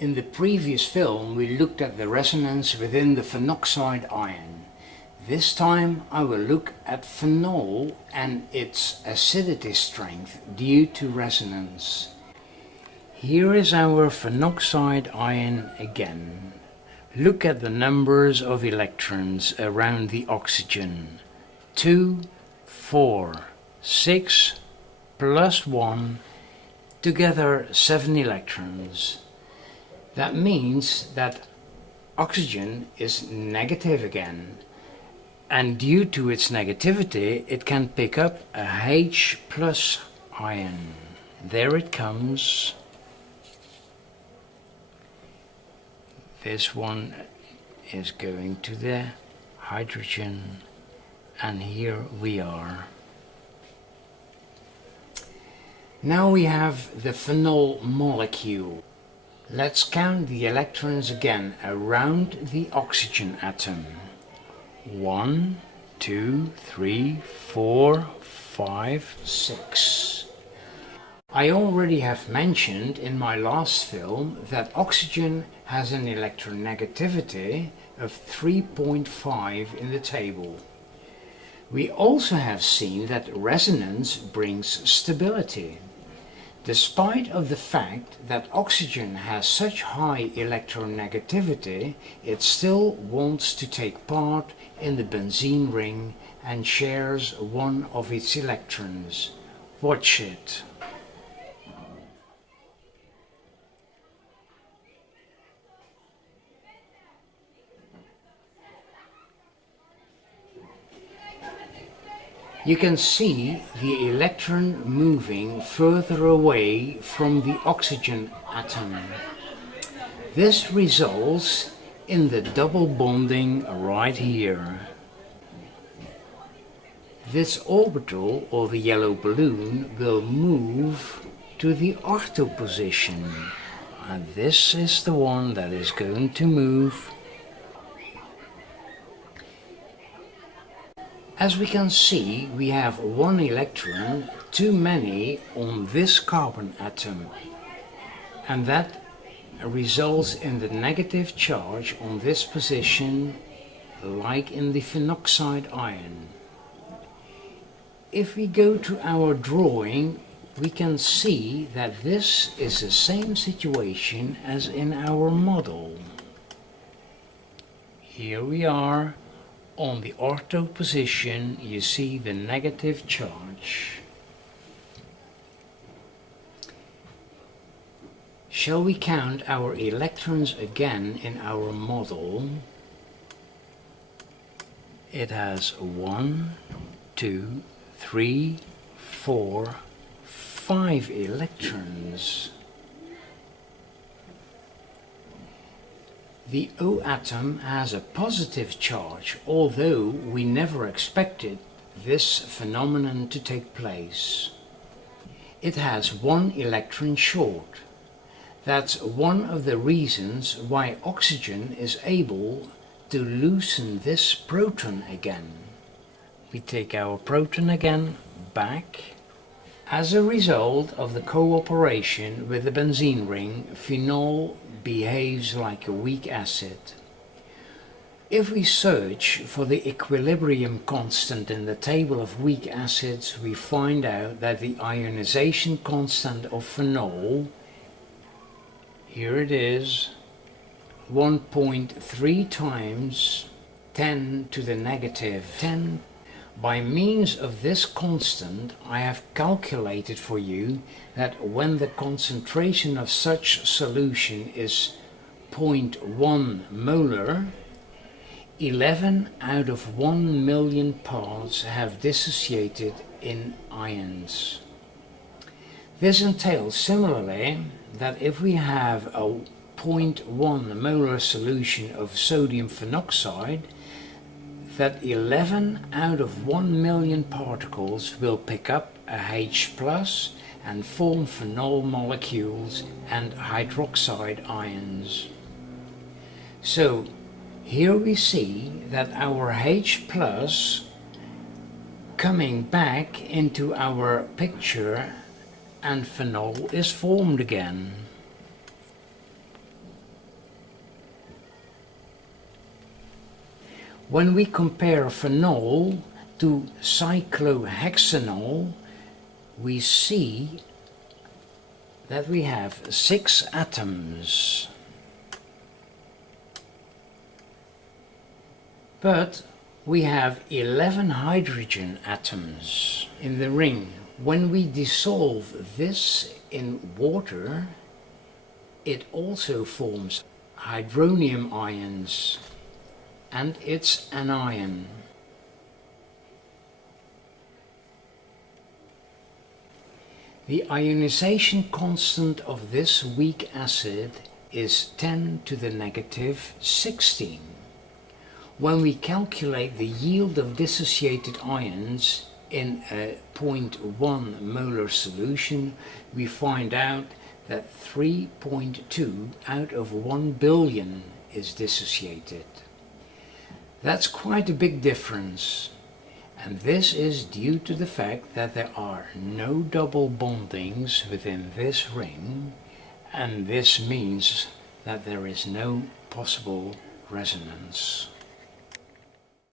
In the previous film we looked at the resonance within the phenoxide ion. This time I will look at phenol and its acidity strength due to resonance. Here is our phenoxide ion again. Look at the numbers of electrons around the oxygen. 2, 4, 6, plus 1, together 7 electrons. That means that oxygen is negative again, and due to its negativity it can pick up a H plus ion. There it comes. This one is going to the hydrogen, and here we are. Now we have the phenol molecule. Let's count the electrons again around the oxygen atom. 1, 2, 3, 4, 5, 6. I already have mentioned in my last film that oxygen has an electronegativity of 3.5 in the table. We also have seen that resonance brings stability. Despite of the fact that oxygen has such high electronegativity, it still wants to take part in the benzene ring and shares one of its electrons. Watch it. You can see the electron moving further away from the oxygen atom. This results in the double bonding right here. This orbital, or the yellow balloon, will move to the ortho position, and this is the one that is going to move. As we can see, we have one electron too many on this carbon atom, and that results in the negative charge on this position, like in the phenoxide ion. If we go to our drawing, we can see that this is the same situation as in our model. Here we are. On the ortho position, you see the negative charge. Shall we count our electrons again in our model? It has 1, 2, 3, 4, 5 electrons. The O atom has a positive charge, although we never expected this phenomenon to take place. It has 1 electron short. That's one of the reasons why oxygen is able to loosen this proton again. We take our proton again back. As a result of the cooperation with the benzene ring, phenol behaves like a weak acid. If we search for the equilibrium constant in the table of weak acids, we find out that the ionization constant of phenol, here it is, 1.3 times 10 to the negative 10. By means of this constant, I have calculated for you that when the concentration of such solution is 0.1 molar, 11 out of 1 million parts have dissociated in ions. This entails similarly that if we have a 0.1 molar solution of sodium phenoxide, that 11 out of 1 million particles will pick up a H+ and form phenol molecules and hydroxide ions. So here we see that our H+ coming back into our picture and phenol is formed again. When we compare phenol to cyclohexanol, we see that we have 6 atoms. But we have 11 hydrogen atoms in the ring. When we dissolve this in water, it also forms hydronium ions, and it's an ion. The ionization constant of this weak acid is 10 to the negative 16. When we calculate the yield of dissociated ions in a 0.1 molar solution, we find out that 3.2 out of 1 billion is dissociated. That's quite a big difference, and this is due to the fact that there are no double bondings within this ring, and this means that there is no possible resonance.